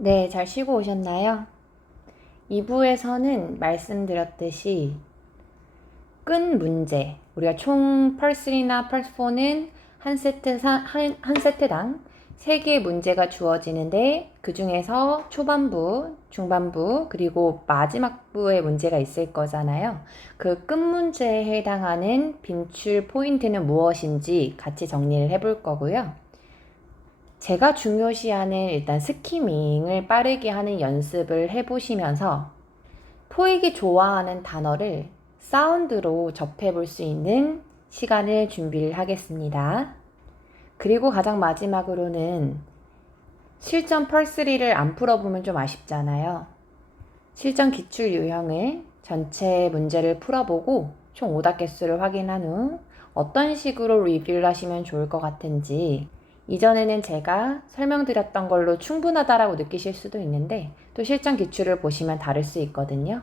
네, 잘 쉬고 오셨나요? 2부에서는 말씀드렸듯이 끈 문제, 우리가 총 펄3나 펄4는 한 세트당 3개의 문제가 주어지는데 그 중에서 초반부, 중반부, 그리고 마지막부의 문제가 있을 거잖아요. 그 끈 문제에 해당하는 빈출 포인트는 무엇인지 같이 정리를 해볼 거고요. 제가 중요시하는 일단 스키밍을 빠르게 하는 연습을 해보시면서 토익이 좋아하는 단어를 사운드로 접해볼 수 있는 시간을 준비를 하겠습니다. 그리고 가장 마지막으로는 실전 펄3를 안 풀어보면 좀 아쉽잖아요. 실전 기출 유형을 전체 문제를 풀어보고 총 오답 개수를 확인한 후 어떤 식으로 리뷰를 하시면 좋을 것 같은지, 이전에는 제가 설명드렸던 걸로 충분하다라고 느끼실 수도 있는데 또 실전 기출을 보시면 다를 수 있거든요.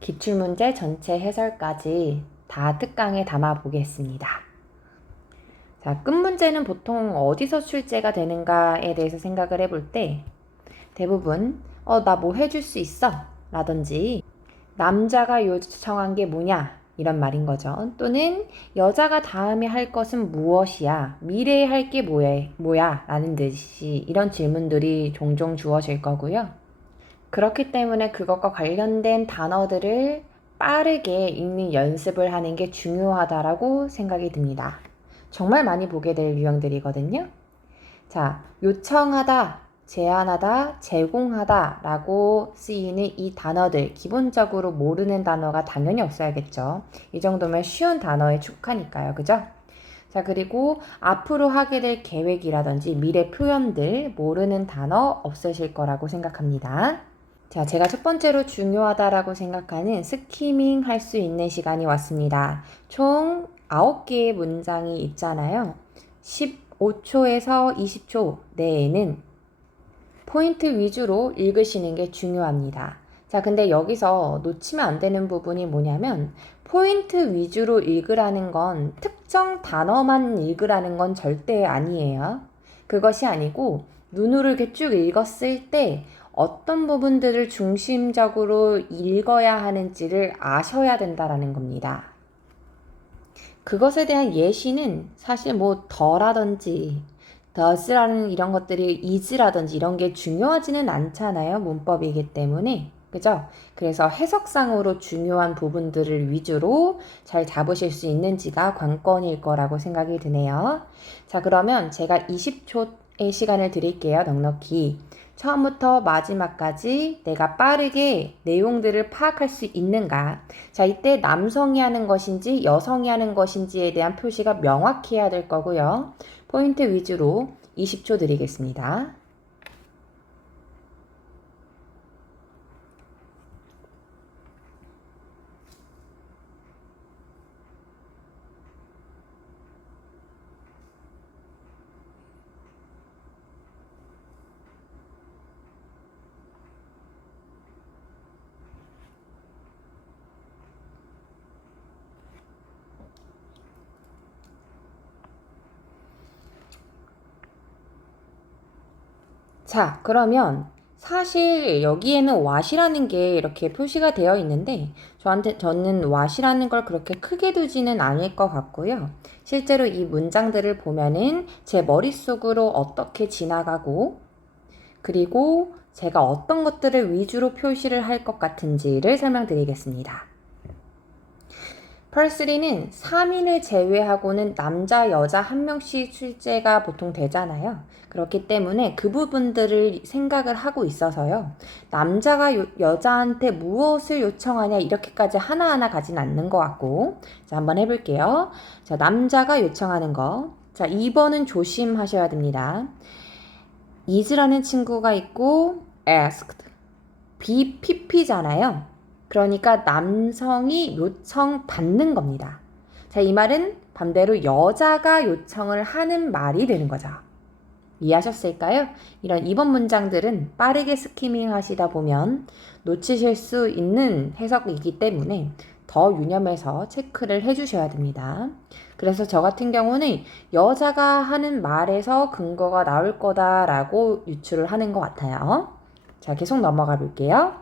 기출문제 전체 해설까지 다 특강에 담아 보겠습니다. 자, 끝문제는 보통 어디서 출제가 되는가에 대해서 생각을 해볼 때 대부분 나 뭐 해줄 수 있어? 라든지 남자가 요청한 게 뭐냐? 이런 말인 거죠. 또는 여자가 다음에 할 것은 무엇이야? 미래에 할 게 뭐야? 라는 듯이 이런 질문들이 종종 주어질 거고요. 그렇기 때문에 그것과 관련된 단어들을 빠르게 읽는 연습을 하는 게 중요하다라고 생각이 듭니다. 정말 많이 보게 될 유형들이거든요. 자, 요청하다, 제안하다, 제공하다 라고 쓰이는 이 단어들, 기본적으로 모르는 단어가 당연히 없어야겠죠. 이 정도면 쉬운 단어에 축하니까요. 그죠? 자, 그리고 앞으로 하게 될 계획이라든지 미래 표현들 모르는 단어 없으실 거라고 생각합니다. 자, 제가 첫 번째로 중요하다라고 생각하는 스키밍 할 수 있는 시간이 왔습니다. 총 9개의 문장이 있잖아요. 15초에서 20초 내에는 포인트 위주로 읽으시는 게 중요합니다. 자, 근데 여기서 놓치면 안 되는 부분이 뭐냐면 포인트 위주로 읽으라는 건 특정 단어만 읽으라는 건 절대 아니에요. 그것이 아니고 눈으로 이렇게 쭉 읽었을 때 어떤 부분들을 중심적으로 읽어야 하는지를 아셔야 된다라는 겁니다. 그것에 대한 예시는 사실 뭐 더라든지 does라는 이런 것들이 is라든지 이런 게 중요하지는 않잖아요. 문법이기 때문에. 그죠? 그래서 해석상으로 중요한 부분들을 위주로 잘 잡으실 수 있는지가 관건일 거라고 생각이 드네요. 자, 그러면 제가 20초의 시간을 드릴게요. 넉넉히. 처음부터 마지막까지 내가 빠르게 내용들을 파악할 수 있는가. 자, 이때 남성이 하는 것인지 여성이 하는 것인지에 대한 표시가 명확해야 될 거고요. 포인트 위주로 20초 드리겠습니다. 자, 그러면 사실 여기에는 what이라는 게 이렇게 표시가 되어 있는데 저는 what이라는 걸 그렇게 크게 두지는 않을 것 같고요. 실제로 이 문장들을 보면은 제 머릿속으로 어떻게 지나가고 그리고 제가 어떤 것들을 위주로 표시를 할 것 같은지를 설명드리겠습니다. 펄3는 3인을 제외하고는 남자, 여자 한 명씩 출제가 보통 되잖아요. 그렇기 때문에 그 부분들을 생각을 하고 있어서요. 남자가 여자한테 무엇을 요청하냐 이렇게까지 하나하나 가진 않는 것 같고. 자, 한번 해볼게요. 자, 남자가 요청하는 거. 자, 2번은 조심하셔야 됩니다. is라는 친구가 있고 asked. BPP잖아요. 그러니까 남성이 요청받는 겁니다. 자, 이 말은 반대로 여자가 요청을 하는 말이 되는 거죠. 이해하셨을까요? 이런 2번 문장들은 빠르게 스키밍 하시다 보면 놓치실 수 있는 해석이기 때문에 더 유념해서 체크를 해주셔야 됩니다. 그래서 저 같은 경우는 여자가 하는 말에서 근거가 나올 거다라고 유추를 하는 것 같아요. 자, 계속 넘어가 볼게요.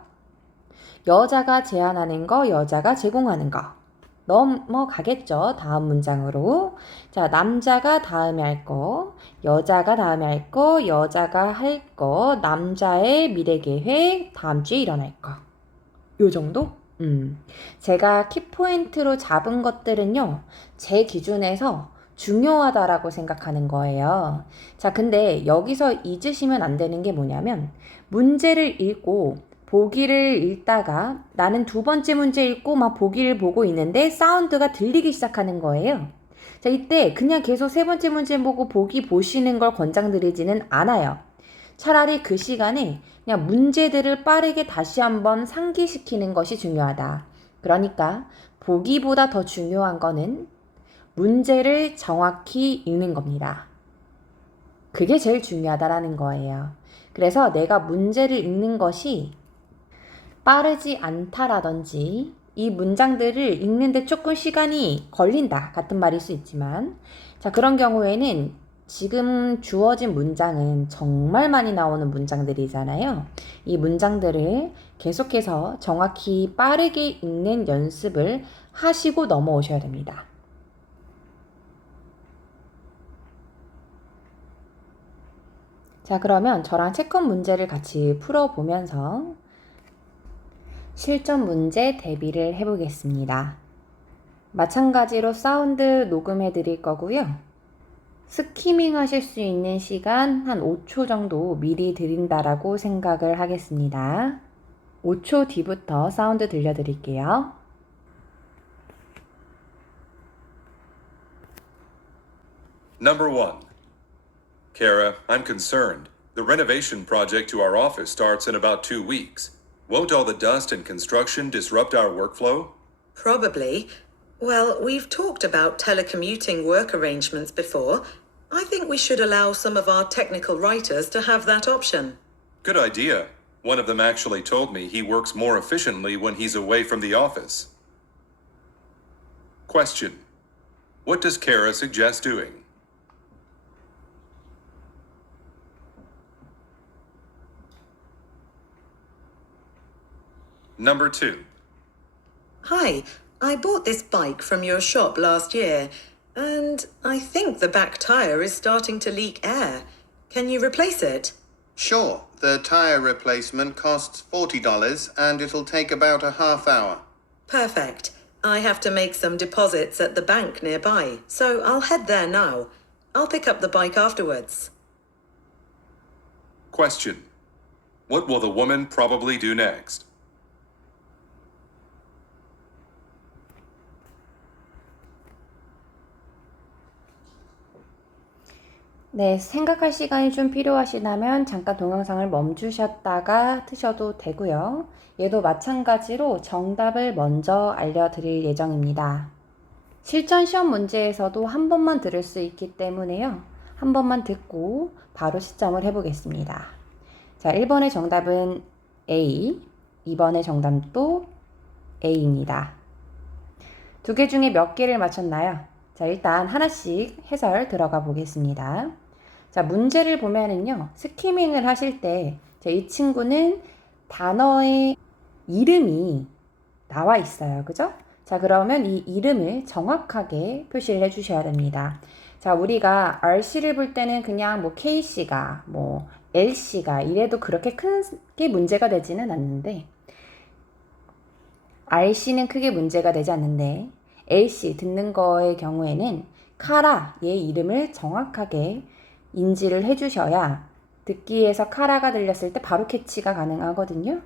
여자가 제안하는 거, 여자가 제공하는 거. 넘어가겠죠. 다음 문장으로. 자, 남자가 다음에 할 거, 여자가 다음에 할 거, 여자가 할 거, 남자의 미래 계획, 다음 주에 일어날 거. 요 정도? 제가 키포인트로 잡은 것들은요, 제 기준에서 중요하다라고 생각하는 거예요. 자, 근데 여기서 잊으시면 안 되는 게 뭐냐면, 문제를 읽고 보기를 읽다가 나는 두 번째 문제 읽고 막 보기를 보고 있는데 사운드가 들리기 시작하는 거예요. 자, 이때 그냥 계속 세 번째 문제 보고 보기 보시는 걸 권장드리지는 않아요. 차라리 그 시간에 그냥 문제들을 빠르게 다시 한번 상기시키는 것이 중요하다. 그러니까 보기보다 더 중요한 거는 문제를 정확히 읽는 겁니다. 그게 제일 중요하다라는 거예요. 그래서 내가 문제를 읽는 것이 빠르지 않다라든지 이 문장들을 읽는데 조금 시간이 걸린다 같은 말일 수 있지만, 자, 그런 경우에는 지금 주어진 문장은 정말 많이 나오는 문장들이잖아요. 이 문장들을 계속해서 정확히 빠르게 읽는 연습을 하시고 넘어오셔야 됩니다. 자, 그러면 저랑 채권 문제를 같이 풀어보면서 실전 문제 대비를 해보겠습니다. 마찬가지로 사운드 녹음해 드릴 거고요. 스키밍 하실 수 있는 시간 한 5초 정도 미리 드린다라고 생각을 하겠습니다. 5초 뒤부터 사운드 들려드릴게요. Number 1. Kara, I'm concerned. The renovation project to our office starts in about 2 weeks. Won't all the dust and construction disrupt our workflow? Probably. Well, we've talked about telecommuting work arrangements before. I think we should allow some of our technical writers to have that option. Good idea. One of them actually told me he works more efficiently when he's away from the office. Question. What does Kara suggest doing? Number 2. Hi, I bought this bike from your shop last year, and I think the back tire is starting to leak air. Can you replace it? Sure, the tire replacement costs $40 and it'll take about a half hour. Perfect. I have to make some deposits at the bank nearby, so I'll head there now. I'll pick up the bike afterwards. Question. What will the woman probably do next? 네, 생각할 시간이 좀 필요하시다면 잠깐 동영상을 멈추셨다가 트셔도 되고요. 얘도 마찬가지로 정답을 먼저 알려드릴 예정입니다. 실전 시험 문제에서도 한 번만 들을 수 있기 때문에요. 한 번만 듣고 바로 시점을 해보겠습니다. 자, 1번의 정답은 A, 2번의 정답도 A입니다. 두 개 중에 몇 개를 맞췄나요? 자, 일단 하나씩 해설 들어가 보겠습니다. 자, 문제를 보면은요, 스키밍을 하실 때, 이 친구는 단어의 이름이 나와 있어요. 그죠? 자, 그러면 이 이름을 정확하게 표시를 해주셔야 됩니다. 자, 우리가 RC를 볼 때는 그냥 뭐 KC가, 뭐 LC가 이래도 그렇게 크게 문제가 되지는 않는데, RC는 크게 문제가 되지 않는데, LC 듣는 거의 경우에는 카라 얘 이름을 정확하게 인지를 해주셔야 듣기에서 카라가 들렸을 때 바로 캐치가 가능하거든요.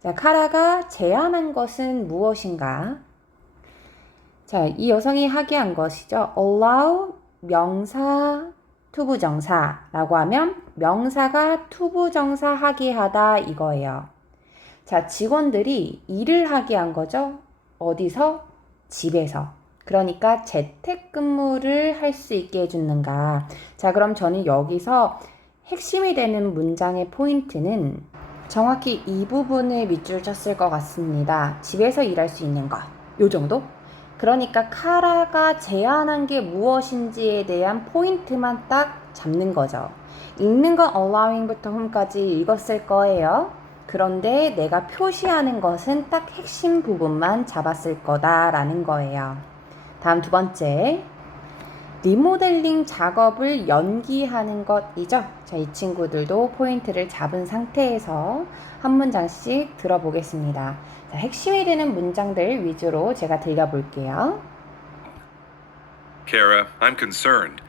자, 카라가 제안한 것은 무엇인가? 자, 이 여성이 하게 한 것이죠. allow 명사 투부정사라고 하면 명사가 투부정사 하게 하다 이거예요. 자, 직원들이 일을 하게 한 거죠. 어디서? 집에서. 그러니까 재택근무를 할 수 있게 해주는가. 자, 그럼 저는 여기서 핵심이 되는 문장의 포인트는 정확히 이 부분을 밑줄 쳤을 것 같습니다. 집에서 일할 수 있는 것. 요 정도? 그러니까 카라가 제안한 게 무엇인지에 대한 포인트만 딱 잡는 거죠. 읽는 건 allowing부터 home까지 읽었을 거예요. 그런데 내가 표시하는 것은 딱 핵심 부분만 잡았을 거다라는 거예요. 다음 두 번째. 리모델링 작업을 연기하는 것이죠. 자, 이 친구들도 포인트를 잡은 상태에서 한 문장씩 들어보겠습니다. 자, 핵심이 되는 문장들 위주로 제가 들려볼게요. Kara, I'm concerned.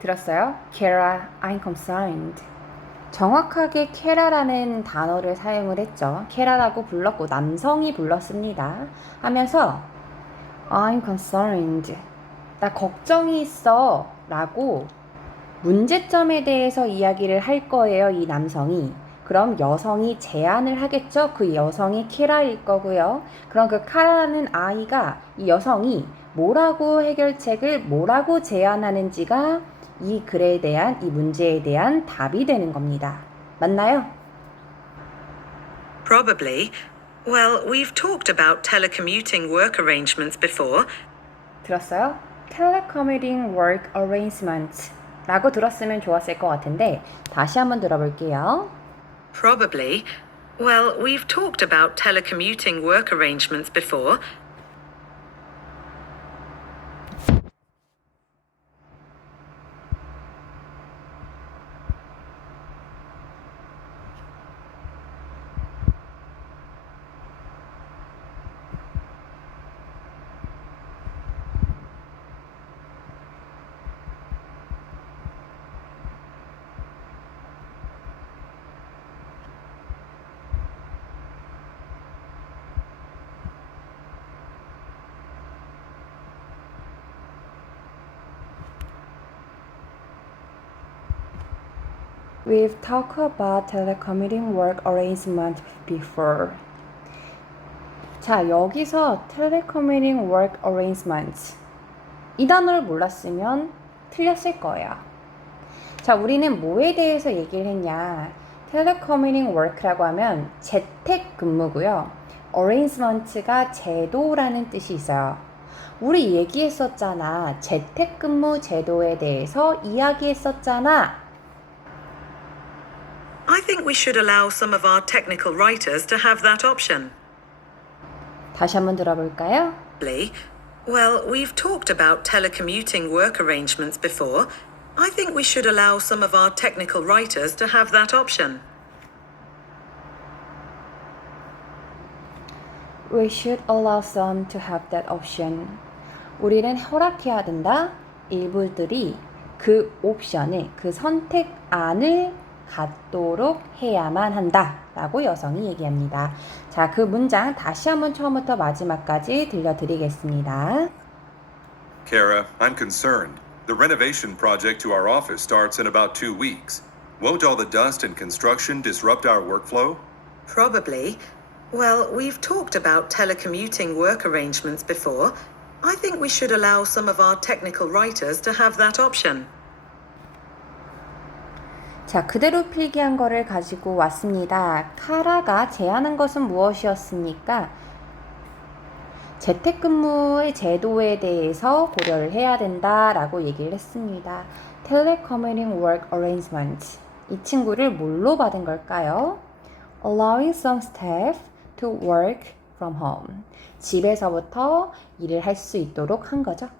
들었어요? Kara, I'm concerned. 정확하게 Kara라는 단어를 사용을 했죠. Kara라고 불렀고 남성이 불렀습니다. 하면서 I'm concerned. 나 걱정이 있어 라고 문제점에 대해서 이야기를 할 거예요, 이 남성이. 그럼 여성이 제안을 하겠죠? 그 여성이 키라일 거고요. 그럼 그 카라라는 아이가 이 여성이 뭐라고 해결책을 뭐라고 제안하는지가 이 글에 대한, 이 문제에 대한 답이 되는 겁니다. 맞나요? Probably. Well, we've talked about telecommuting work arrangements before. 들었어요? Telecommuting work arrangements 라고 들었으면 좋았을 것 같은데 다시 한번 들어볼게요. Probably. Well, we've talked about telecommuting work arrangements before. We've talked about telecommuting work arrangement before. 자, 여기서 telecommuting work arrangements 이 단어를 몰랐으면 틀렸을 거예요. 자, 우리는 뭐에 대해서 얘기를 했냐? telecommuting work라고 하면 재택 근무고요. arrangement가 제도라는 뜻이 있어요. 우리 얘기했었잖아. 재택 근무 제도에 대해서 이야기했었잖아. I think we should allow some of our technical writers to have that option. 다시 한번 들어볼까요? Well, we've talked about telecommuting work arrangements before. I think we should allow some of our technical writers to have that option. We should allow some to have that option. 우리는 허락해야 된다. 일부들이 그 옵션을, 그 선택안을 갖도록 해야만 한다 라고 여성이 얘기합니다. 자, 그 문장 다시 한번 처음부터 마지막까지 들려드리겠습니다. Kara, I'm concerned. The renovation project to our office starts in about 2 weeks. Won't all the dust and construction disrupt our workflow? Probably. Well, we've talked about telecommuting work arrangements before. I think we should allow some of our technical writers to have that option. 자, 그대로 필기한 거를 가지고 왔습니다. 카라가 제안한 것은 무엇이었습니까? 재택근무의 제도에 대해서 고려를 해야 된다라고 얘기를 했습니다. Telecommuting work arrangement. 이 친구를 뭘로 받은 걸까요? Allowing some staff to work from home. 집에서부터 일을 할 수 있도록 한 거죠.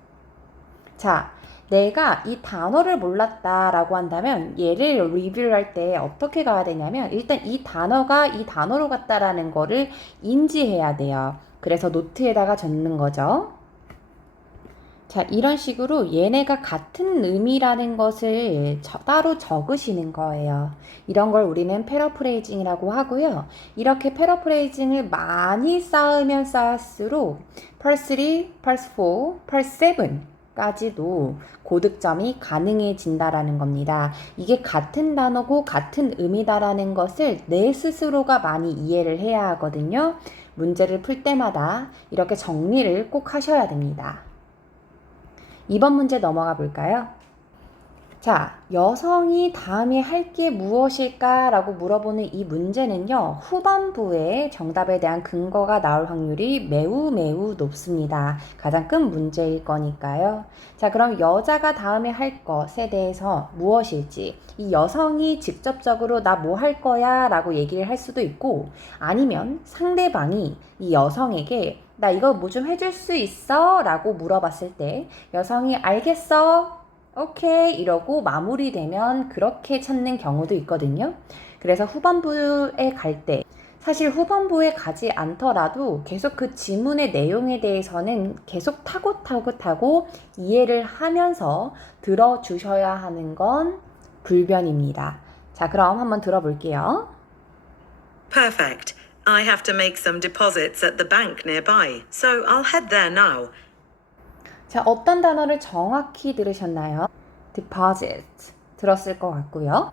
자, 내가 이 단어를 몰랐다라고 한다면 얘를 리뷰할 때 어떻게 가야 되냐면 일단 이 단어가 이 단어로 같다라는 거를 인지해야 돼요. 그래서 노트에다가 적는 거죠. 자, 이런 식으로 얘네가 같은 의미라는 것을 따로 적으시는 거예요. 이런 걸 우리는 패러프레이징이라고 하고요. 이렇게 패러프레이징을 많이 쌓으면 쌓을수록 펄3, 펄4, 펄7 까지도 고득점이 가능해진다라는 겁니다. 이게 같은 단어고 같은 의미다라는 것을 내 스스로가 많이 이해를 해야 하거든요. 문제를 풀 때마다 이렇게 정리를 꼭 하셔야 됩니다. 2번 문제 넘어가 볼까요? 자, 여성이 다음에 할 게 무엇일까라고 물어보는 이 문제는요, 후반부에 정답에 대한 근거가 나올 확률이 매우 매우 높습니다. 가장 큰 문제일 거니까요. 자, 그럼 여자가 다음에 할 것에 대해서 무엇일지, 이 여성이 직접적으로 나 뭐 할 거야 라고 얘기를 할 수도 있고, 아니면 상대방이 이 여성에게 나 이거 뭐 좀 해줄 수 있어? 라고 물어봤을 때 여성이 알겠어? 오케이 이러고 마무리되면 그렇게 찾는 경우도 있거든요. 그래서 후반부에 갈 때 사실 후반부에 가지 않더라도 계속 그 지문의 내용에 대해서는 계속 타고 이해를 하면서 들어주셔야 하는 건 불변입니다. 자, 그럼 한번 들어볼게요. Perfect. I have to make some deposits at the bank nearby, so I'll head there now. 자, 어떤 단어를 정확히 들으셨나요? deposit 들었을 것 같고요.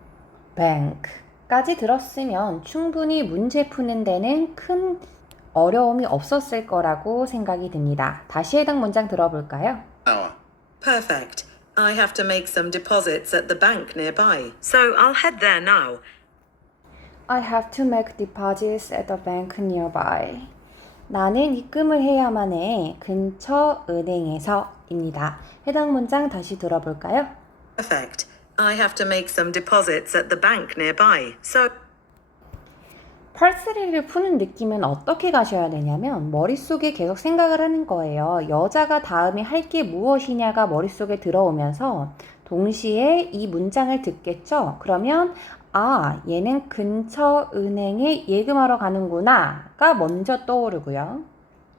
bank까지 들었으면 충분히 문제 푸는 데는 큰 어려움이 없었을 거라고 생각이 듭니다. 다시 해당 문장 들어볼까요? Hour. Perfect. I have to make some deposits at the bank nearby, so I'll head there now. I have to make deposits at the bank nearby. 나는 입금을 해야만 해. 근처 은행에서입니다. 해당 문장 다시 들어볼까요? Perfect. I have to make some deposits at the bank nearby, so 펄스리를 푸는 느낌은 어떻게 가셔야 되냐면 머릿속에 계속 생각을 하는 거예요. 여자가 다음에 할 게 무엇이냐가 머릿속에 들어오면서 동시에 이 문장을 듣겠죠? 그러면 아, 얘는 근처 은행에 예금하러 가는구나가 먼저 떠오르고요.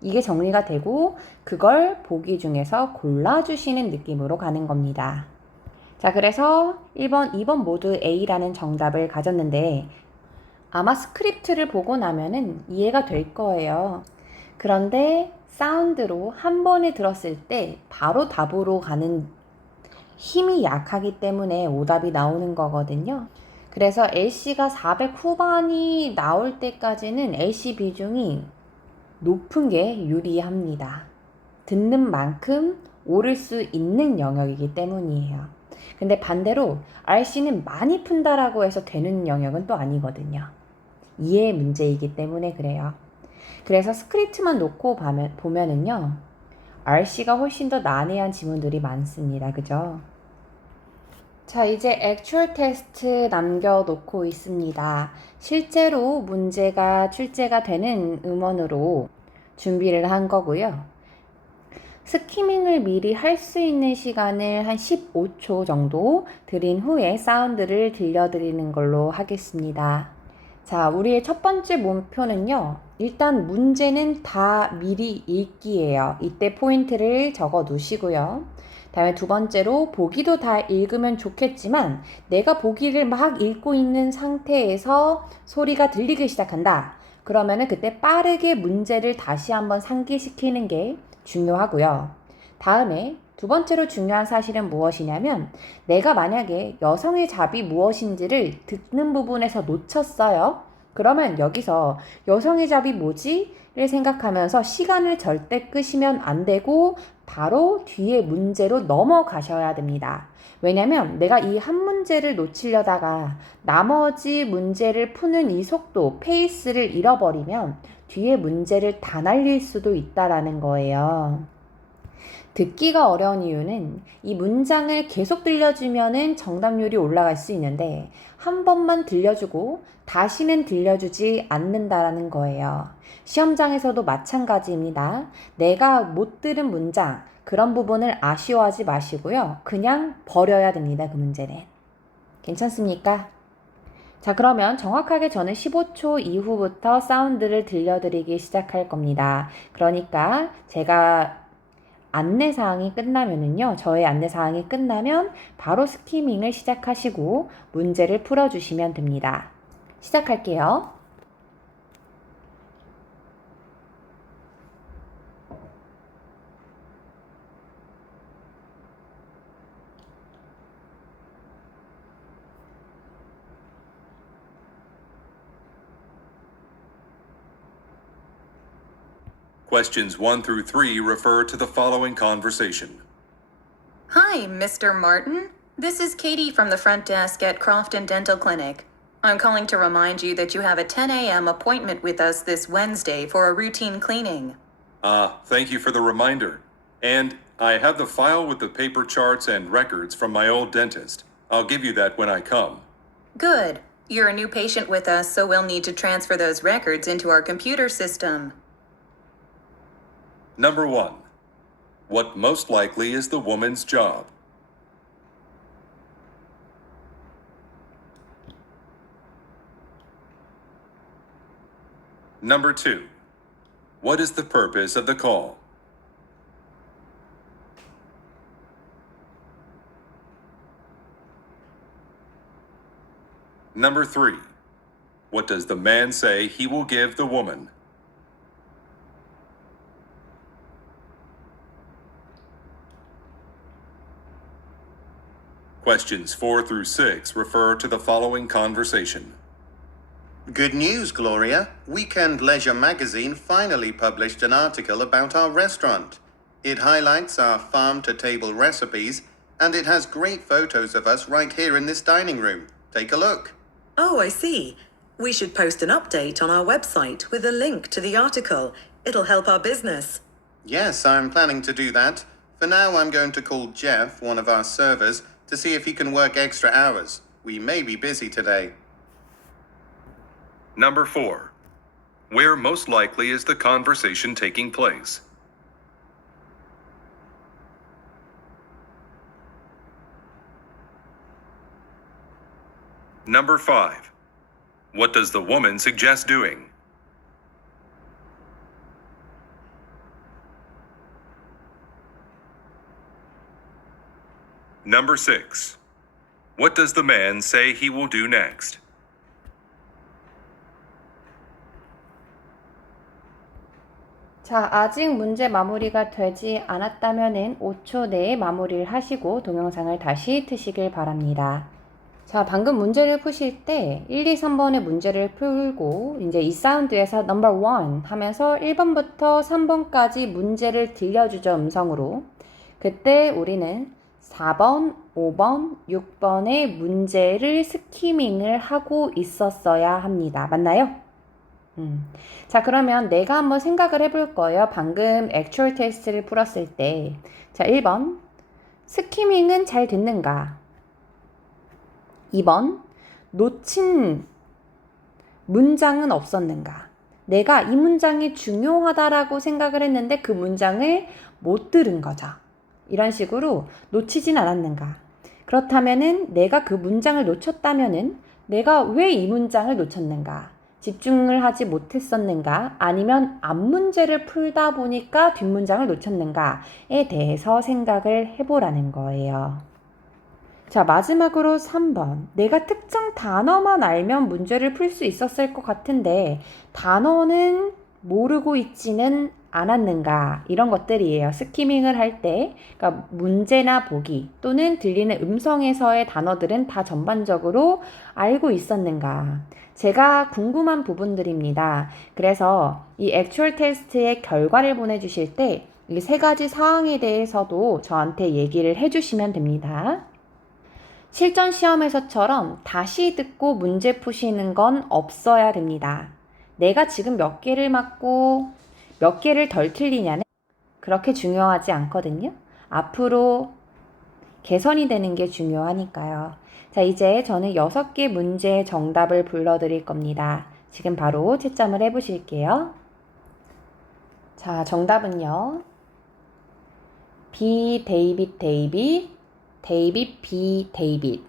이게 정리가 되고 그걸 보기 중에서 골라주시는 느낌으로 가는 겁니다. 자, 그래서 1번, 2번 모두 A라는 정답을 가졌는데 아마 스크립트를 보고 나면은 이해가 될 거예요. 그런데 사운드로 한 번에 들었을 때 바로 답으로 가는 힘이 약하기 때문에 오답이 나오는 거거든요. 그래서 LC가 400 후반이 나올 때까지는 LC 비중이 높은 게 유리합니다. 듣는 만큼 오를 수 있는 영역이기 때문이에요. 근데 반대로 RC는 많이 푼다라고 해서 되는 영역은 또 아니거든요. 이해 문제이기 때문에 그래요. 그래서 스크립트만 놓고 보면은요, RC가 훨씬 더 난해한 지문들이 많습니다. 그죠? 자, 이제 액츄얼 테스트 남겨놓고 있습니다. 실제로 문제가 출제가 되는 음원으로 준비를 한 거고요. 스키밍을 미리 할 수 있는 시간을 한 15초 정도 드린 후에 사운드를 들려드리는 걸로 하겠습니다. 자, 우리의 첫 번째 목표는요. 일단 문제는 다 미리 읽기예요. 이때 포인트를 적어 놓으시고요. 다음에 두 번째로 보기도 다 읽으면 좋겠지만 내가 보기를 막 읽고 있는 상태에서 소리가 들리기 시작한다. 그러면은 그때 빠르게 문제를 다시 한번 상기시키는 게 중요하고요. 다음에 두 번째로 중요한 사실은 무엇이냐면 내가 만약에 여성의 잡이 무엇인지를 듣는 부분에서 놓쳤어요. 그러면 여기서 여성의 잡이 뭐지? 를 생각하면서 시간을 절대 끄시면 안 되고 바로 뒤에 문제로 넘어가셔야 됩니다. 왜냐면 내가 이 한 문제를 놓치려다가 나머지 문제를 푸는 이 속도, 페이스를 잃어버리면 뒤에 문제를 다 날릴 수도 있다라는 거예요. 듣기가 어려운 이유는 이 문장을 계속 들려주면은 정답률이 올라갈 수 있는데 한 번만 들려주고 다시는 들려주지 않는다라는 거예요. 시험장에서도 마찬가지입니다. 내가 못 들은 문장, 그런 부분을 아쉬워하지 마시고요. 그냥 버려야 됩니다. 그 문제는. 괜찮습니까? 자, 그러면 정확하게 저는 15초 이후부터 사운드를 들려드리기 시작할 겁니다. 그러니까 제가 안내사항이 끝나면은요, 저의 안내사항이 끝나면 바로 스키밍을 시작하시고 문제를 풀어주시면 됩니다. 시작할게요. Questions 1 through 3 refer to the following conversation. Hi, Mr. Martin. This is Katie from the front desk at Crofton Dental Clinic. I'm calling to remind you that you have a 10 a.m. appointment with us this Wednesday for a routine cleaning. Thank you for the reminder. And I have the file with the paper charts and records from my old dentist. I'll give you that when I come. Good. You're a new patient with us, so we'll need to transfer those records into our computer system. Number 1. What most likely is the woman's job? Number 2. What is the purpose of the call? Number 3. What does the man say he will give the woman? Questions 4 through 6 refer to the following conversation. Good news, Gloria. Weekend Leisure magazine finally published an article about our restaurant. It highlights our farm-to-table recipes, and it has great photos of us right here in this dining room. Take a look. Oh, I see. We should post an update on our website with a link to the article. It'll help our business. Yes, I'm planning to do that. For now, I'm going to call Jeff, one of our servers, to see if he can work extra hours. We may be busy today. Number 4. Where most likely is the conversation taking place? Number 5. What does the woman suggest doing? Number 6. What does the man say he will do next? 자, 아직 문제 마무리가 되지 않았다면은 5초 내에 마무리를 하시고 동영상을 다시 트시길 바랍니다. 자, 방금 문제를 푸실 때 1, 2, 3번의 문제를 풀고 이제 이 사운드에서 number 1 하면서 1번부터 3번까지 문제를 들려주죠, 음성으로. 그때 우리는 4번, 5번, 6번의 문제를 스키밍을 하고 있었어야 합니다. 맞나요? 자, 그러면 내가 한번 생각을 해볼 거예요. 방금 액츄얼 테스트를 풀었을 때. 자, 1번. 스키밍은 잘 듣는가? 2번. 놓친 문장은 없었는가? 내가 이 문장이 중요하다라고 생각을 했는데 그 문장을 못 들은 거죠. 이런 식으로 놓치진 않았는가? 그렇다면은 내가 그 문장을 놓쳤다면은 내가 왜 이 문장을 놓쳤는가? 집중을 하지 못했었는가? 아니면 앞 문제를 풀다 보니까 뒷 문장을 놓쳤는가에 대해서 생각을 해보라는 거예요. 자, 마지막으로 3번. 내가 특정 단어만 알면 문제를 풀 수 있었을 것 같은데 단어는 모르고 있지는 않았는가? 이런 것들이에요. 스키밍을 할 때, 그러니까 문제나 보기 또는 들리는 음성에서의 단어들은 다 전반적으로 알고 있었는가? 제가 궁금한 부분들입니다. 그래서 이 액츄얼 테스트의 결과를 보내주실 때 이 세 가지 사항에 대해서도 저한테 얘기를 해주시면 됩니다. 실전 시험에서처럼 다시 듣고 문제 푸시는 건 없어야 됩니다. 내가 지금 몇 개를 맞고 몇 개를 덜 틀리냐는 그렇게 중요하지 않거든요. 앞으로 개선이 되는 게 중요하니까요. 자, 이제 저는 6개 문제의 정답을 불러드릴 겁니다. 지금 바로 채점을 해보실게요. 자, 정답은요. B, 데이빗, 데이빗, 데이빗, B, 데이빗.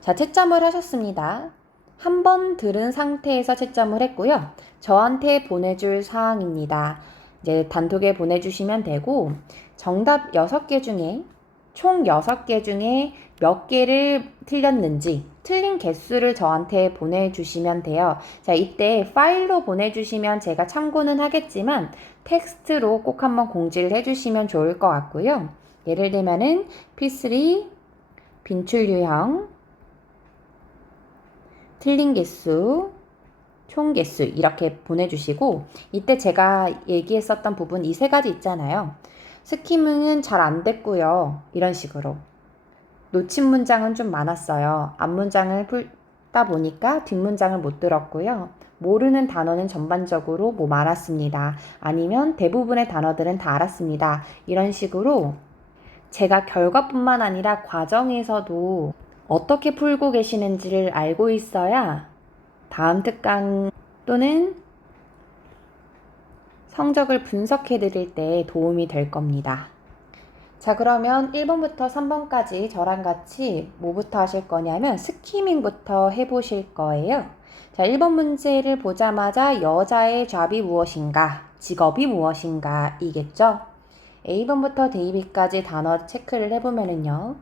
자, 채점을 하셨습니다. 한 번 들은 상태에서 채점을 했고요. 저한테 보내줄 사항입니다. 이제 단톡에 보내주시면 되고 정답 6개 중에 총 6개 중에 몇 개를 틀렸는지 틀린 개수를 저한테 보내주시면 돼요. 자, 이때 파일로 보내주시면 제가 참고는 하겠지만 텍스트로 꼭 한번 공지를 해주시면 좋을 것 같고요. 예를 들면은 P3 빈출 유형 틀린 개수 총 개수 이렇게 보내주시고 이때 제가 얘기했었던 부분 이 세 가지 있잖아요. 스키밍은 잘 안 됐고요. 이런 식으로 놓친 문장은 좀 많았어요. 앞문장을 풀다 보니까 뒷문장을 못 들었고요. 모르는 단어는 전반적으로 뭐 알았습니다. 아니면 대부분의 단어들은 다 알았습니다. 이런 식으로 제가 결과뿐만 아니라 과정에서도 어떻게 풀고 계시는지를 알고 있어야 다음 특강 또는 성적을 분석해 드릴 때 도움이 될 겁니다. 자, 그러면 1번부터 3번까지 저랑 같이 뭐부터 하실 거냐면 스키밍부터 해보실 거예요. 자, 1번 문제를 보자마자 여자의 잡이 무엇인가, 직업이 무엇인가 이겠죠? A번부터 D까지 단어 체크를 해보면은요.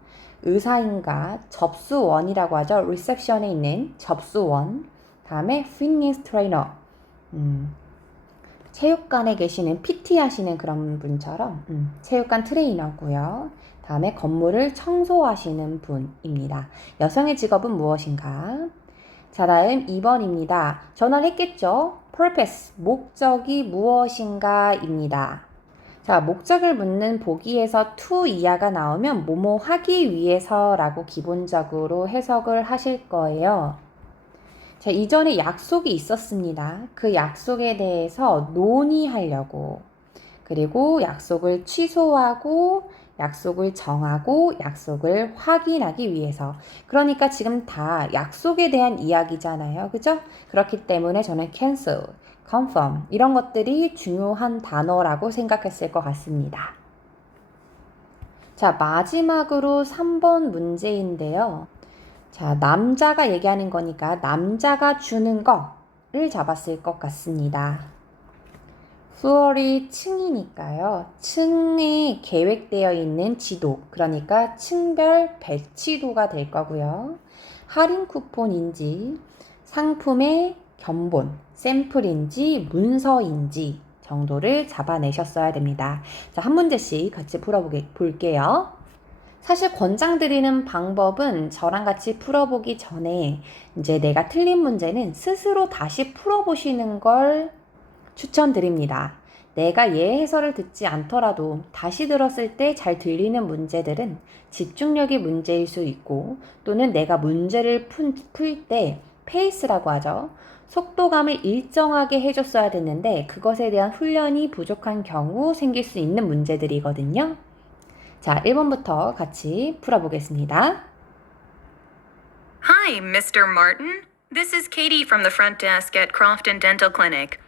의사인가, 접수원이라고 하죠. 리셉션에 있는 접수원. 다음에 피트니스 트레이너. 체육관에 계시는 PT 하시는 그런 분처럼 체육관 트레이너고요. 다음에 건물을 청소하시는 분입니다. 여성의 직업은 무엇인가? 자, 다음 2번입니다. 전화를 했겠죠? purpose, 목적이 무엇인가 입니다. 자, 목적을 묻는 보기에서 to 이하가 나오면 뭐뭐 하기 위해서 라고 기본적으로 해석을 하실 거예요. 자, 이전에 약속이 있었습니다. 그 약속에 대해서 논의하려고, 그리고 약속을 취소하고, 약속을 정하고, 약속을 확인하기 위해서. 그러니까 지금 다 약속에 대한 이야기잖아요. 그죠? 그렇기 때문에 저는 cancel, confirm 이런 것들이 중요한 단어라고 생각했을 것 같습니다. 자, 마지막으로 3번 문제인데요. 자, 남자가 얘기하는 거니까 남자가 주는 거를 잡았을 것 같습니다. 플로어이 층이니까요. 층에 계획되어 있는 지도, 그러니까 층별 배치도가 될 거고요. 할인 쿠폰인지 상품의 견본, 샘플인지 문서인지 정도를 잡아내셨어야 됩니다. 자, 한 문제씩 같이 풀어볼게요. 사실 권장드리는 방법은 저랑 같이 풀어보기 전에 이제 내가 틀린 문제는 스스로 다시 풀어보시는 걸 추천드립니다. 내가 얘 해설을 듣지 않더라도 다시 들었을 때 잘 들리는 문제들은 집중력이 문제일 수 있고 또는 내가 문제를 풀 때 페이스라고 하죠. 속도감을 일정하게 해줬어야 됐는데 그것에 대한 훈련이 부족한 경우 생길 수 있는 문제들이거든요. 자, 1번부터 같이 풀어보겠습니다. Hi, Mr. Martin. This is Katie from the front desk at Crofton Dental Clinic.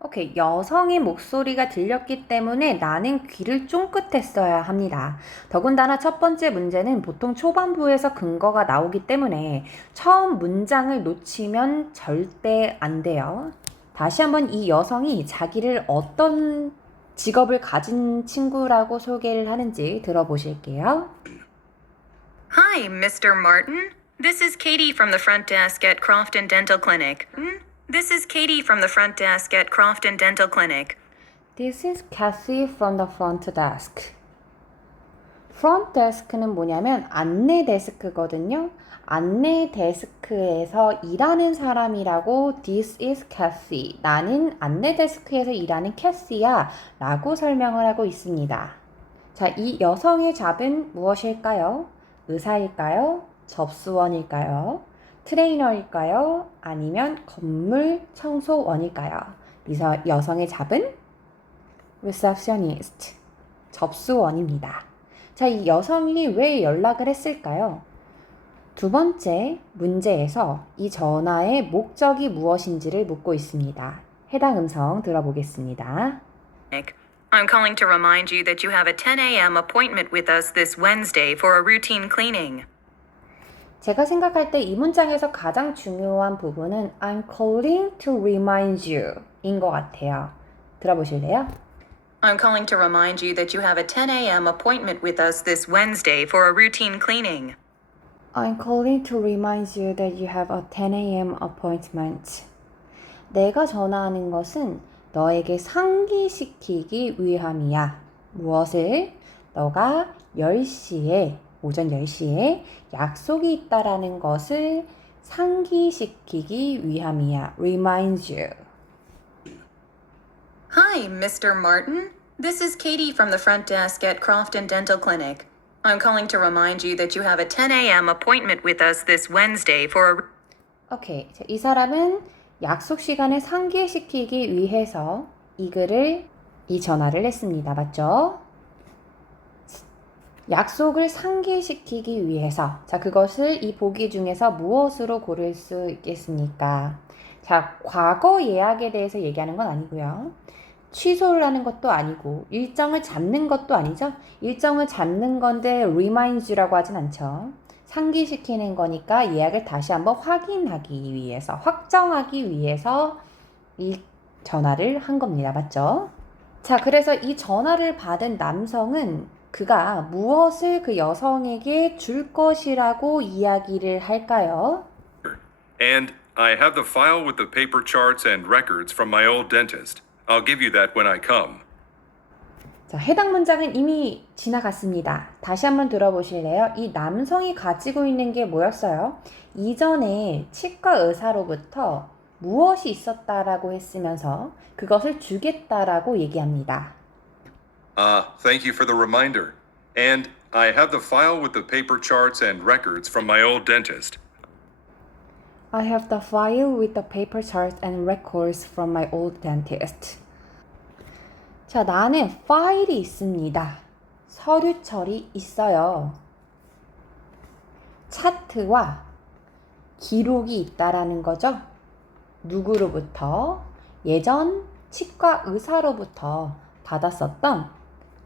오케이, 여성의 목소리가 들렸기 때문에 나는 귀를 쫑긋했어야 합니다. 더군다나 첫 번째 문제는 보통 초반부에서 근거가 나오기 때문에 처음 문장을 놓치면 절대 안 돼요. 다시 한번 이 여성이 자기를 어떤 직업을 가진 친구라고 소개를 하는지 들어보실게요. Hi, Mr. Martin. This is Katie from the front desk at Crofton Dental Clinic. This is Katie from the front desk at Crofton Dental Clinic. This is Kathy from the front desk. front desk는 뭐냐면 안내 데스크거든요. 안내 데스크에서 일하는 사람이라고 This is Kathy. 나는 안내 데스크에서 일하는 캐시야 라고 설명을 하고 있습니다. 자, 이 여성의 잡은 무엇일까요? 의사일까요? 접수원일까요? 트레이너일까요? 아니면 건물 청소원일까요? 그래서 여성의 잡은 receptionist, 접수원입니다. 자, 이 여성이 왜 연락을 했을까요? 두 번째 문제에서 이 전화의 목적이 무엇인지를 묻고 있습니다. 해당 음성 들어보겠습니다. I'm calling to remind you that you have a 10 a.m. appointment with us this Wednesday for a routine cleaning. 제가 생각할 때 이 문장에서 가장 중요한 부분은 I'm calling to remind you 인 것 같아요. 들어보실래요? I'm calling to remind you that you have a 10 a.m. appointment with us this Wednesday for a routine cleaning. I'm calling to remind you that you have a 10 a.m. appointment. 내가 전화하는 것은 너에게 상기시키기 위함이야. 무엇을? 너가 10시에, 오전 10시에 약속이 있다라는 것을 상기시키기 위함이야. Remind you. Hi, Mr. Martin. This is Katie from the front desk at Crofton Dental Clinic. I'm calling to remind you that you have a 10 a.m. appointment with us this Wednesday for a 오케이. 자, 이 사람은 약속 시간을 상기시키기 위해서 이 전화를 했습니다. 맞죠? 약속을 상기시키기 위해서. 자, 그것을 이 보기 중에서 무엇으로 고를 수 있겠습니까? 자, 과거 예약에 대해서 얘기하는 건 아니고요. 취소를 하는 것도 아니고 일정을 잡는 것도 아니죠. 일정을 잡는 건데 reminds you라고 하진 않죠. 상기시키는 거니까 예약을 다시 한번 확인하기 위해서, 확정하기 위해서 이 전화를 한 겁니다. 맞죠? 자, 그래서 이 전화를 받은 남성은 그가 무엇을 그 여성에게 줄 것이라고 이야기를 할까요? And I have the file with the paper charts and records from my old dentist. I'll give you that when I come. 자, 해당 문장은 이미 지나갔습니다. 다시 한번 들어보실래요? 이 남성이 가지고 있는 게 뭐였어요? 이전에 치과 의사로부터 무엇이 있었다라고 했으면서 그것을 주겠다라고 얘기합니다. Thank you for the reminder. And I have the file with the paper charts and records from my old dentist. I have the file with the paper charts and records from my old dentist. 자, 나는 파일이 있습니다. 서류철이 있어요. 차트와 기록이 있다라는 거죠. 누구로부터? 예전 치과 의사로부터 받았었던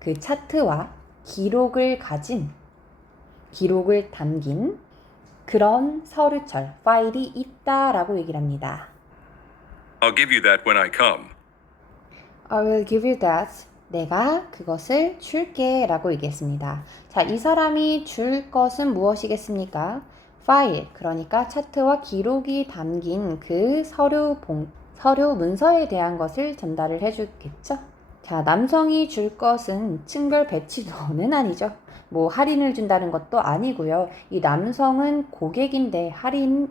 그 차트와 기록을 담긴 그런 서류철, 파일이 있다라고 얘기를 합니다. I'll give you that when I come. I will give you that. 내가 그것을 줄게 라고 얘기했습니다. 자, 이 사람이 줄 것은 무엇이겠습니까? 파일, 그러니까 차트와 기록이 담긴 그 서류 문서에 대한 것을 전달을 해주겠죠. 자, 남성이 줄 것은 층별 배치도는 아니죠. 뭐 할인을 준다는 것도 아니고요. 이 남성은 고객인데 할인을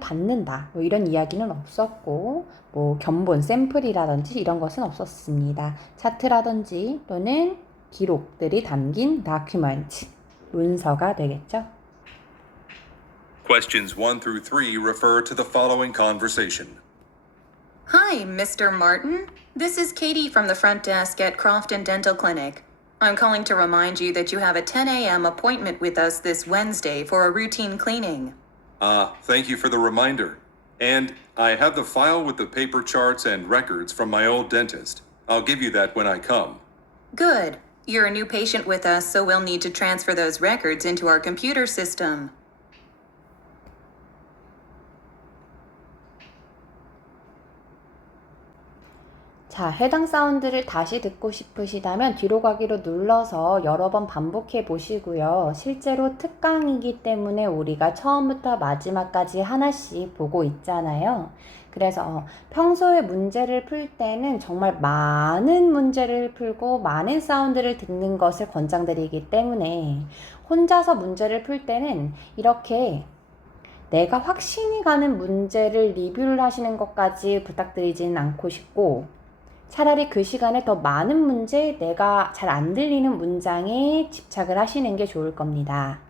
받는다. 뭐 이런 이야기는 없었고, 뭐 견본 샘플이라든지 이런 것은 없었습니다. 차트라든지 또는 기록들이 담긴 document, 문서가 되겠죠. Questions 1 through 3 refer to the following conversation. Hi, Mr. Martin. This is Katie from the front desk at Crofton Dental Clinic. I'm calling to remind you that you have a 10 a.m. appointment with us this Wednesday for a routine cleaning. Thank you for the reminder. And I have the file with the paper charts and records from my old dentist. I'll give you that when I come. Good. You're a new patient with us, so we'll need to transfer those records into our computer system. 자, 해당 사운드를 다시 듣고 싶으시다면 뒤로 가기로 눌러서 여러 번 반복해 보시고요. 실제로 특강이기 때문에 우리가 처음부터 마지막까지 하나씩 보고 있잖아요. 그래서 평소에 문제를 풀 때는 정말 많은 문제를 풀고 많은 사운드를 듣는 것을 권장드리기 때문에 혼자서 문제를 풀 때는 이렇게 내가 확신이 가는 문제를 리뷰를 하시는 것까지 부탁드리지는 않고 싶고, 차라리 그 시간에 더 많은 문제, 내가 잘 안 들리는 문장에 집착을 하시는 게 좋을 겁니다.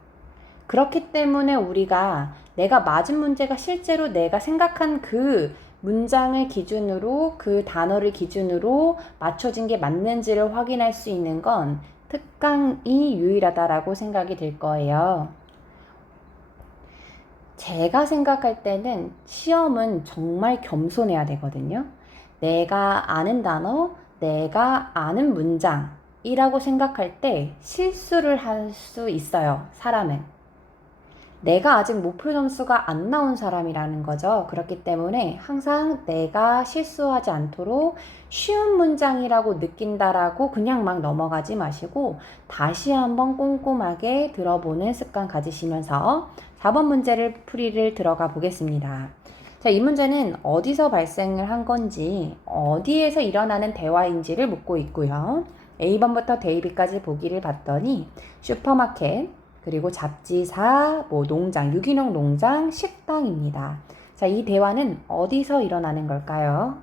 그렇기 때문에 우리가 내가 맞은 문제가 실제로 내가 생각한 그 문장을 기준으로, 그 단어를 기준으로 맞춰진 게 맞는지를 확인할 수 있는 건 특강이 유일하다라고 생각이 들 거예요. 제가 생각할 때는 시험은 정말 겸손해야 되거든요. 내가 아는 단어, 내가 아는 문장이라고 생각할 때 실수를 할 수 있어요, 사람은. 내가 아직 목표 점수가 안 나온 사람이라는 거죠. 그렇기 때문에 항상 내가 실수하지 않도록 쉬운 문장이라고 느낀다라고 그냥 막 넘어가지 마시고 다시 한번 꼼꼼하게 들어보는 습관 가지시면서 4번 문제를 풀이를 들어가 보겠습니다. 자, 이 문제는 어디서 발생을 한 건지, 어디에서 일어나는 대화인지를 묻고 있고요. A번부터 B까지 보기를 봤더니 슈퍼마켓, 그리고 잡지사, 뭐 농장, 유기농 농장, 식당입니다. 자, 이 대화는 어디서 일어나는 걸까요?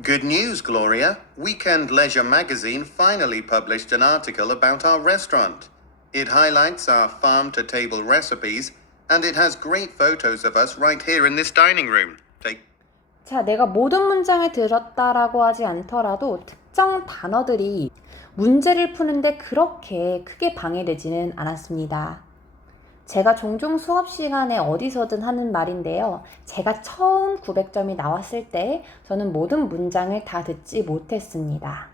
Good news, Gloria. Weekend Leisure magazine finally published an article about our restaurant. It highlights our farm-to-table recipes, and it has great photos of us right here in this dining room. 자, 내가 모든 문장에 들었다라고 하지 않더라도 특정 단어들이 문제를 푸는데 그렇게 크게 방해되지는 않았습니다. 제가 종종 수업 시간에 어디서든 하는 말인데요. 제가 처음 900점이 나왔을 때 저는 모든 문장을 다 듣지 못했습니다.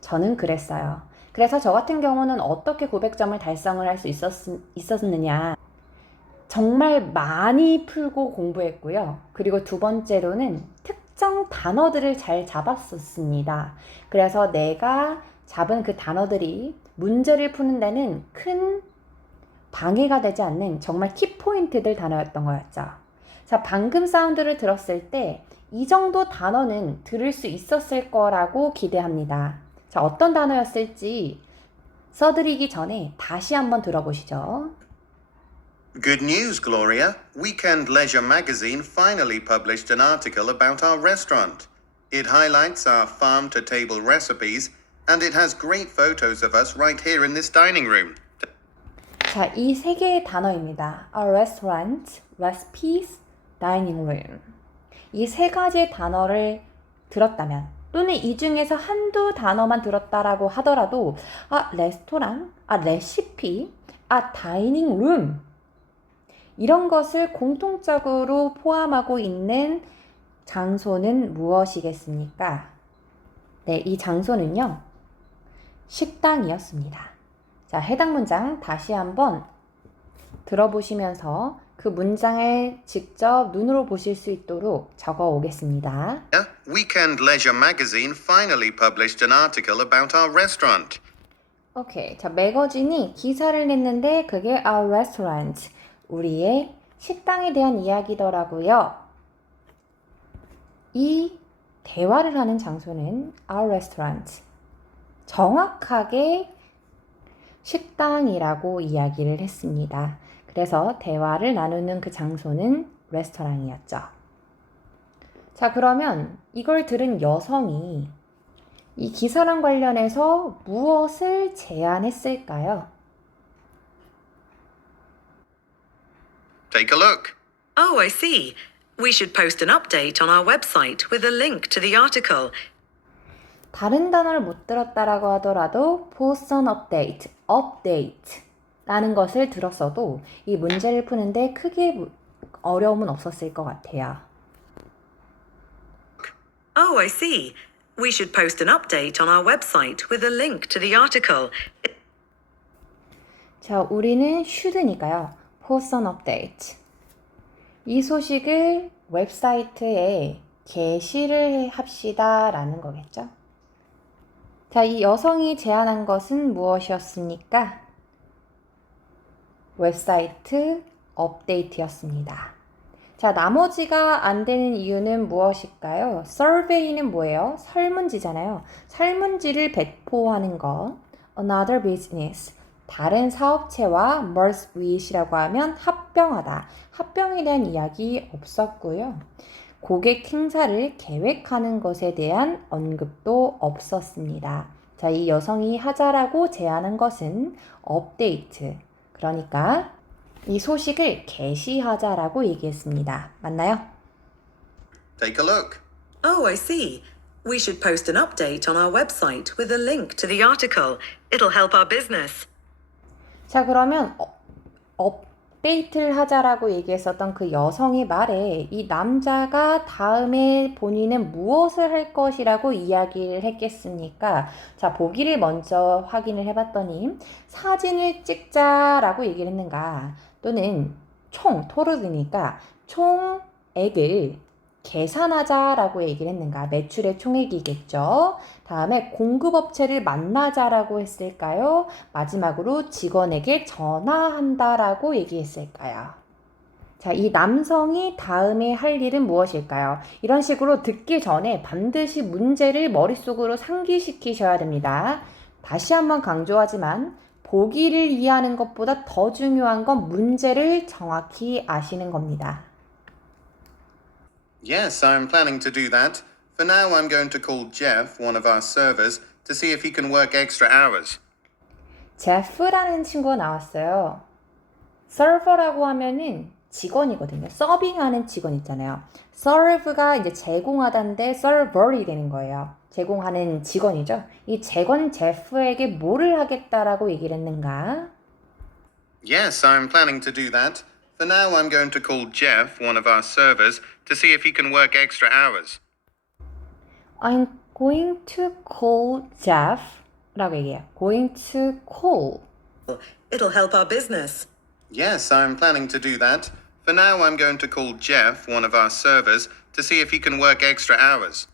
저는 그랬어요. 그래서 저 같은 경우는 어떻게 900점을 달성을 할 수 있었느냐. 정말 많이 풀고 공부했고요. 그리고 두 번째로는 특정 단어들을 잘 잡았었습니다. 그래서 내가 잡은 그 단어들이 문제를 푸는 데는 큰 방해가 되지 않는 정말 키포인트들 단어였던 거였죠. 자, 방금 사운드를 들었을 때 이 정도 단어는 들을 수 있었을 거라고 기대합니다. 자, 어떤 단어였을지 써드리기 전에 다시 한번 들어보시죠. Good news, Gloria. Weekend Leisure magazine finally published an article about our restaurant. It highlights our farm-to-table recipes, and it has great photos of us right here in this dining room. 자, 이 세 개의 단어입니다. A restaurant, recipes, dining room. 이 세 가지의 단어를 들었다면 또는 이 중에서 한두 단어만 들었다라고 하더라도 레스토랑, 레시피, 다이닝 룸 이런 것을 공통적으로 포함하고 있는 장소는 무엇이겠습니까? 네, 이 장소는요. 식당이었습니다. 자, 해당 문장 다시 한번 들어보시면서 그 문장을 직접 눈으로 보실 수 있도록 적어 오겠습니다. Weekend Leisure magazine finally published an article about our restaurant. 오케이. 자, 매거진이 기사를 냈는데 그게 our restaurant, 우리의 식당에 대한 이야기더라고요. 이 대화를 하는 장소는 our restaurant. 정확하게 식당이라고 이야기를 했습니다. 그래서 대화를 나누는 그 장소는 레스토랑이었죠. 자, 그러면 이걸 들은 여성이 이 기사랑 관련해서 무엇을 제안했을까요? Take a look. Oh, I see. We should post an update on our website with a link to the article. 다른 단어를 못 들었다라고 하더라도 post an update 라는 것을 들었어도 이 문제를 푸는데 크게 어려움은 없었을 것 같아요. Oh, I see. We should post an update on our website with a link to the article. 자, 우리는 should니까요. post an update. 이 소식을 웹사이트에 게시를 합시다 라는 거겠죠. 자, 이 여성이 제안한 것은 무엇이었습니까? 웹사이트 업데이트였습니다. 자, 나머지가 안 되는 이유는 무엇일까요? survey는 뭐예요? 설문지잖아요. 설문지를 배포하는 것. Another business. 다른 사업체와 merge with이라고 하면 합병하다. 합병에 대한 이야기 없었고요. 고객 행사를 계획하는 것에 대한 언급도 없었습니다. 자, 이 여성이 하자라고 제안한 것은 업데이트. 그러니까 이 소식을 게시하자라고 얘기했습니다. 맞나요? Take a look. Oh, I see. We should post an update on our website with a link to the article. It'll help our business. 자, 그러면 업데이트를 하자라고 얘기했었던 그 여성의 말에 이 남자가 다음에 본인은 무엇을 할 것이라고 이야기를 했겠습니까? 자, 보기를 먼저 확인을 해봤더니 사진을 찍자라고 얘기를 했는가? 또는 토르드니까 총액을 계산하자라고 얘기를 했는가? 매출의 총액이겠죠. 다음에 공급업체를 만나자라고 했을까요? 마지막으로 직원에게 전화한다라고 얘기했을까요? 자, 이 남성이 다음에 할 일은 무엇일까요? 이런 식으로 듣기 전에 반드시 문제를 머릿속으로 상기시키셔야 됩니다. 다시 한번 강조하지만 보기를 이해하는 것보다 더 중요한 건 문제를 정확히 아시는 겁니다. Yes, I'm planning to do that. For now, I'm going to call Jeff, one of our servers, to see if he can work extra hours. 제프라는 친구가 나왔어요. 서버라고 하면은 직원이거든요. 서빙하는 직원 있잖아요. serve가 이제 제공하다인데 server이 되는 거예요. 제공하는 직원이죠. 이 직원 제프에게 뭐를 하겠다라고 얘기를 했는가? Yes, I'm planning to do that. For now, I'm going to call Jeff, one of our servers, to see if he can work extra hours. I'm going to call Jeff 라고 얘기해요. going to call. It'll help our business. Yes, I'm planning to do that. For now, I'm going to call Jeff, one of our servers, to see if he can work extra hours.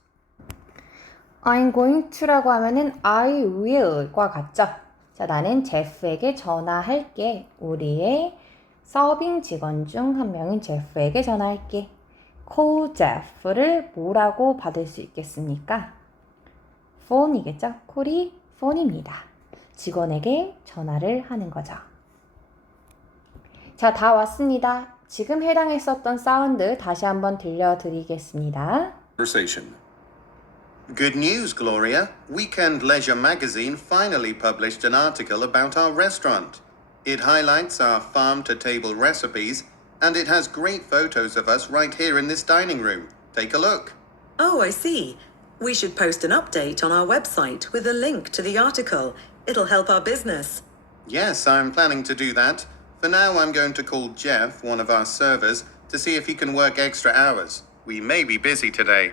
I'm going to라고 하면은 I will과 같죠? 자, 나는 제프에게 전화할게. 우리의 서빙 직원 중 한 명인 제프에게 전화할게. call Jeff를 뭐라고 받을 수 있겠습니까? phone이겠죠? call이 phone입니다. 직원에게 전화를 하는 거죠. 자, 다 왔습니다. 지금 해당했었던 사운드 다시 한번 들려드리겠습니다. Conversation. Good news, Gloria. Weekend Leisure magazine finally published an article about our restaurant. It highlights our farm-to-table recipes, and it has great photos of us right here in this dining room. Take a look. Oh, I see. We should post an update on our website with a link to the article. It'll help our business. Yes, I'm planning to do that. For now, I'm going to call Jeff, one of our servers, to see if he can work extra hours. We may be busy today.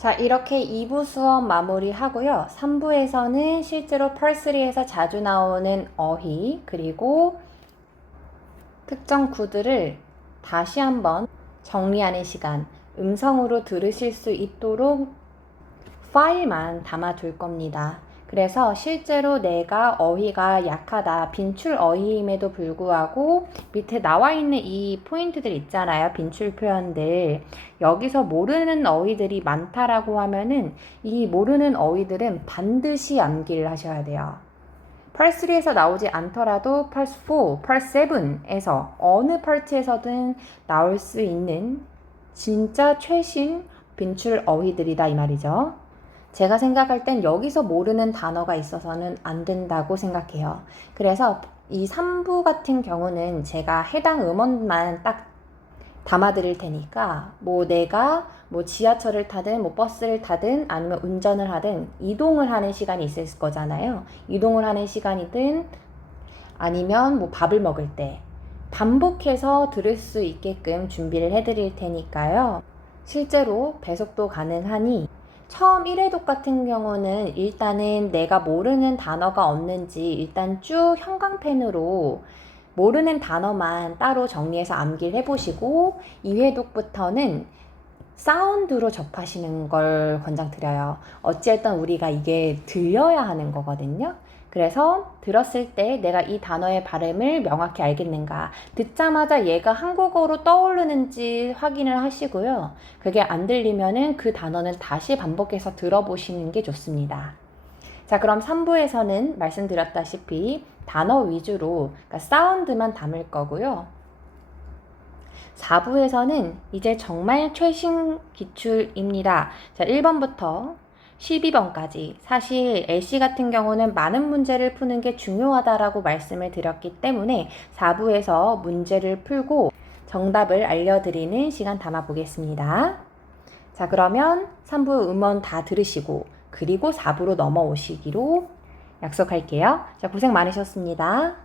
자, 이렇게 2부 수업 마무리하고요. 3부에서는 실제로 펄3에서 자주 나오는 어휘 그리고 특정 구들을 다시 한번 정리하는 시간, 음성으로 들으실 수 있도록 파일만 담아둘 겁니다. 그래서 실제로 내가 어휘가 약하다, 빈출 어휘임에도 불구하고 밑에 나와 있는 이 포인트들 있잖아요. 빈출 표현들. 여기서 모르는 어휘들이 많다라고 하면은 이 모르는 어휘들은 반드시 암기를 하셔야 돼요. 펄3에서 나오지 않더라도 펄4, 펄7에서 어느 파트에서든 나올 수 있는 진짜 최신 빈출 어휘들이다 이 말이죠. 제가 생각할 땐 여기서 모르는 단어가 있어서는 안 된다고 생각해요. 그래서 이 3부 같은 경우는 제가 해당 음원만 딱 담아드릴 테니까 뭐 내가 뭐 지하철을 타든 뭐 버스를 타든 아니면 운전을 하든 이동을 하는 시간이 있을 거잖아요. 이동을 하는 시간이든 아니면 뭐 밥을 먹을 때 반복해서 들을 수 있게끔 준비를 해드릴 테니까요. 실제로 배속도 가능하니 처음 1회독 같은 경우는 일단은 내가 모르는 단어가 없는지 일단 쭉 형광펜으로 모르는 단어만 따로 정리해서 암기를 해보시고 2회독부터는 사운드로 접하시는 걸 권장드려요. 어찌됐든 우리가 이게 들려야 하는 거거든요. 그래서 들었을 때 내가 이 단어의 발음을 명확히 알겠는가, 듣자마자 얘가 한국어로 떠오르는지 확인을 하시고요. 그게 안 들리면은 그 단어는 다시 반복해서 들어보시는 게 좋습니다. 자, 그럼 3부에서는 말씀드렸다시피 단어 위주로 그러니까 사운드만 담을 거고요. 4부에서는 이제 정말 최신 기출입니다. 자, 1번부터 12번까지 사실 LC 같은 경우는 많은 문제를 푸는 게 중요하다라고 말씀을 드렸기 때문에 4부에서 문제를 풀고 정답을 알려드리는 시간 담아보겠습니다. 자, 그러면 3부 음원 다 들으시고 그리고 4부로 넘어오시기로 약속할게요. 자, 고생 많으셨습니다.